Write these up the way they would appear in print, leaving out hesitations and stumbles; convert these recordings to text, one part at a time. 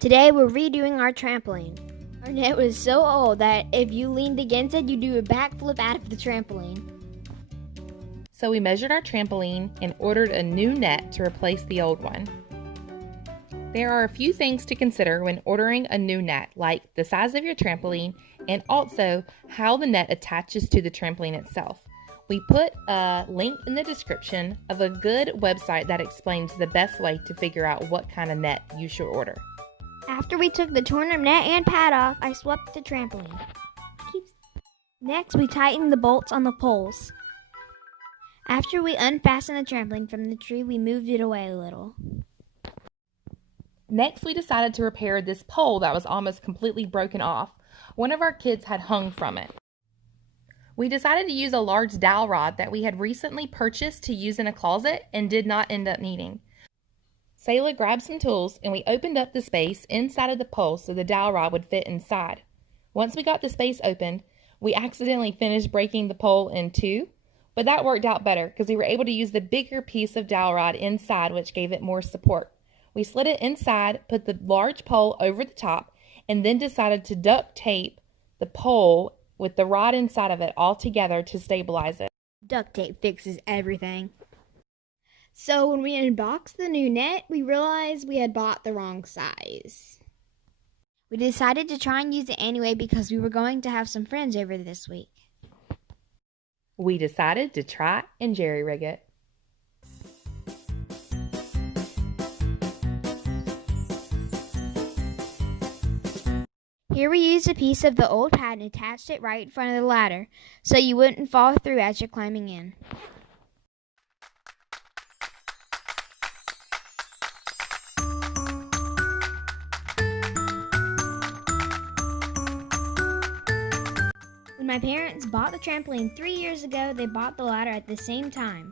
Today we're redoing our trampoline. Our net was so old that if you leaned against it, you'd do a backflip out of the trampoline. So we measured our trampoline and ordered a new net to replace the old one. There are a few things to consider when ordering a new net, like the size of your trampoline and also how the net attaches to the trampoline itself. We put a link in the description of a good website that explains the best way to figure out what kind of net you should order. After we took the torn up net and pad off, I swept the trampoline. Next, we tightened the bolts on the poles. After we unfastened the trampoline from the tree, we moved it away a little. Next, we decided to repair this pole that was almost completely broken off. One of our kids had hung from it. We decided to use a large dowel rod that we had recently purchased to use in a closet and did not end up needing. Selah grabbed some tools and we opened up the space inside of the pole so the dowel rod would fit inside. Once we got the space opened, we accidentally finished breaking the pole in two, but that worked out better because we were able to use the bigger piece of dowel rod inside, which gave it more support. We slid it inside, put the large pole over the top, and then decided to duct tape the pole with the rod inside of it all together to stabilize it. Duct tape fixes everything. So when we unboxed the new net, we realized we had bought the wrong size. We decided to try and use it anyway because we were going to have some friends over this week. We decided to try and jerry-rig it. Here we used a piece of the old pad and attached it right in front of the ladder so you wouldn't fall through as you're climbing in. When my parents bought the trampoline 3 years ago, they bought the ladder at the same time.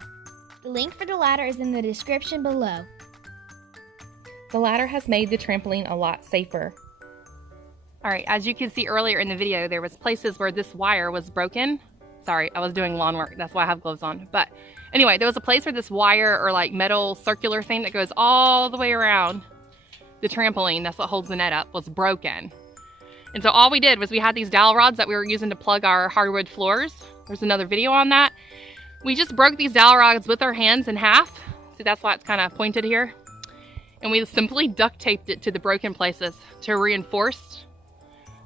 The link for the ladder is in the description below. The ladder has made the trampoline a lot safer. All right, as you can see earlier in the video, there was places where this wire was broken. Sorry, I was doing lawn work. That's why I have gloves on. But anyway, there was a place where this wire or like metal circular thing that goes all the way around the trampoline, that's what holds the net up, was broken. And so all we did was we had these dowel rods that we were using to plug our hardwood floors. There's another video on that. We just broke these dowel rods with our hands in half. See, that's why it's kind of pointed here. And we simply duct taped it to the broken places to reinforce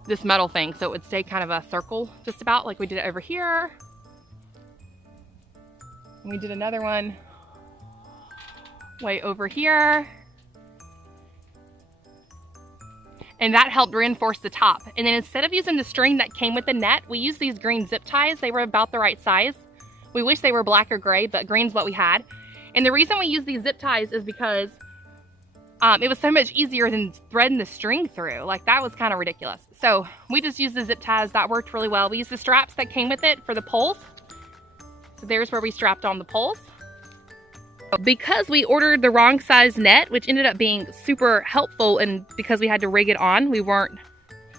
this metal thing so it would stay kind of a circle, just about like we did it over here. And we did another one way over here. And that helped reinforce the top. And then instead of using the string that came with the net, we used these green zip ties. They were about the right size. We wish they were black or gray, but green's what we had. And the reason we used these zip ties is because it was so much easier than threading the string through. Like, that was kind of ridiculous. So we just used the zip ties. That worked really well. We used the straps that came with it for the poles. So there's where we strapped on the poles. Because we ordered the wrong size net, which ended up being super helpful, and because we had to rig it on, we weren't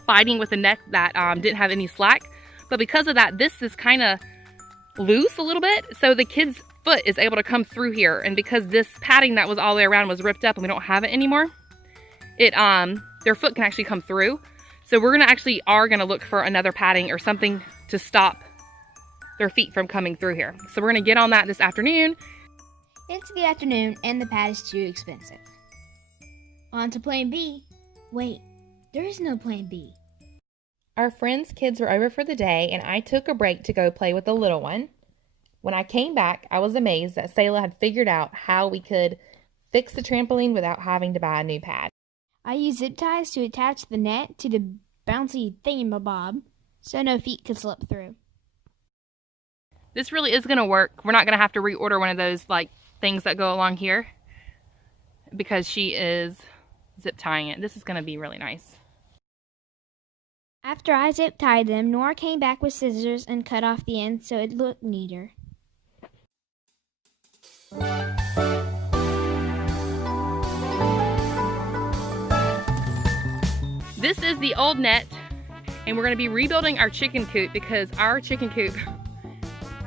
fighting with a net that didn't have any slack. But because of that, this is kind of loose a little bit, so the kid's foot is able to come through here. And because this padding that was all the way around was ripped up and we don't have it anymore, their foot can actually come through. So we're gonna look for another padding or something to stop their feet from coming through here. So we're gonna get on that this afternoon. It's the afternoon and the pad is too expensive. On to plan B. Wait, there is no plan B. Our friends' kids were over for the day and I took a break to go play with the little one. When I came back, I was amazed that Selah had figured out how we could fix the trampoline without having to buy a new pad. I used zip ties to attach the net to the bouncy thingamabob so no feet could slip through. This really is gonna work. We're not gonna have to reorder one of those like things that go along here because she is zip tying it. This is gonna be really nice. After I zip tied them, Nora came back with scissors and cut off the end so it looked neater. This is the old net, and we're gonna be rebuilding our chicken coop because our chicken coop,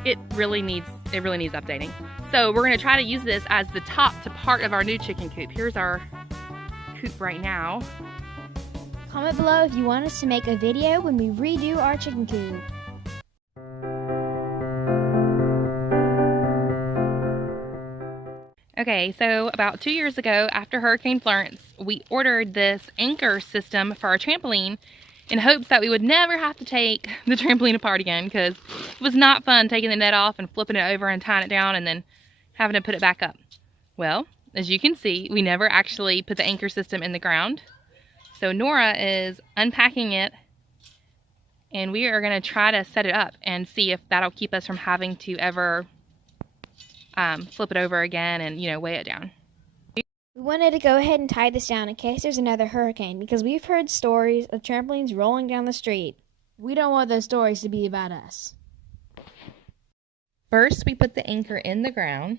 it really needs updating. So we're gonna try to use this as the top to part of our new chicken coop. Here's our coop right now. Comment below if you want us to make a video when we redo our chicken coop. Okay, so about 2 years ago, after Hurricane Florence, we ordered this anchor system for our trampoline in hopes that we would never have to take the trampoline apart again, because it was not fun taking the net off and flipping it over and tying it down and then having to put it back up. Well, as you can see, we never actually put the anchor system in the ground. So Nora is unpacking it, and we are going to try to set it up and see if that'll keep us from having to ever flip it over again and, you know, weigh it down. We wanted to go ahead and tie this down in case there's another hurricane, because we've heard stories of trampolines rolling down the street. We don't want those stories to be about us. First, we put the anchor in the ground.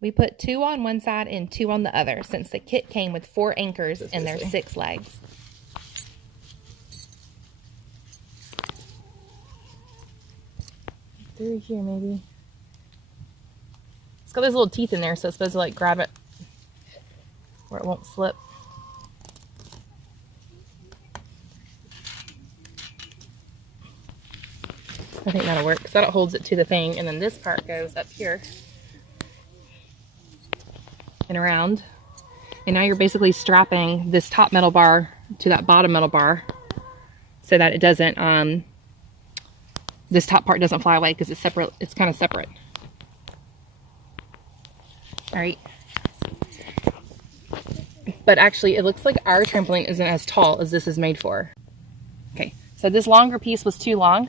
We put 2 on one side and 2 on the other, since the kit came with 4 anchors and there's 6 legs. Through here, maybe. It's got those little teeth in there, so it's supposed to like grab it where it won't slip. I think that'll work, because that holds it to the thing, and then this part goes up here and around. And now you're basically strapping this top metal bar to that bottom metal bar so that it doesn't, this top part doesn't fly away, because it's separate. It's kind of separate. All right. But actually, it looks like our trampoline isn't as tall as this is made for. Okay, so this longer piece was too long.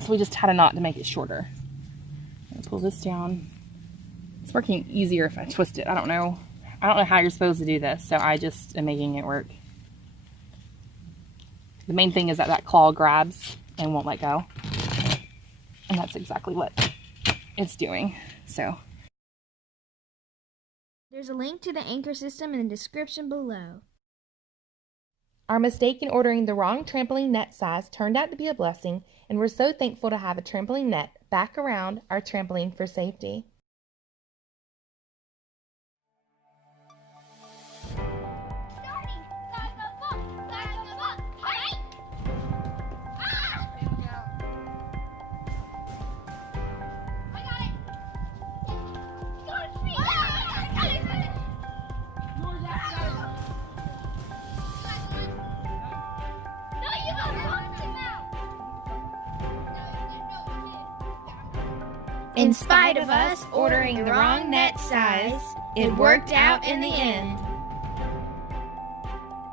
So we just had a knot to make it shorter. Pull this down. It's working easier if I twist it. I don't know how you're supposed to do this, so I just am making it work. The main thing is that that claw grabs and won't let go. And that's exactly what it's doing. So there's a link to the anchor system in the description below. our mistake in ordering the wrong trampoline net size turned out to be a blessing, and we're so thankful to have a trampoline net back around our trampoline for safety. In spite of us ordering the wrong net size, it worked out in the end.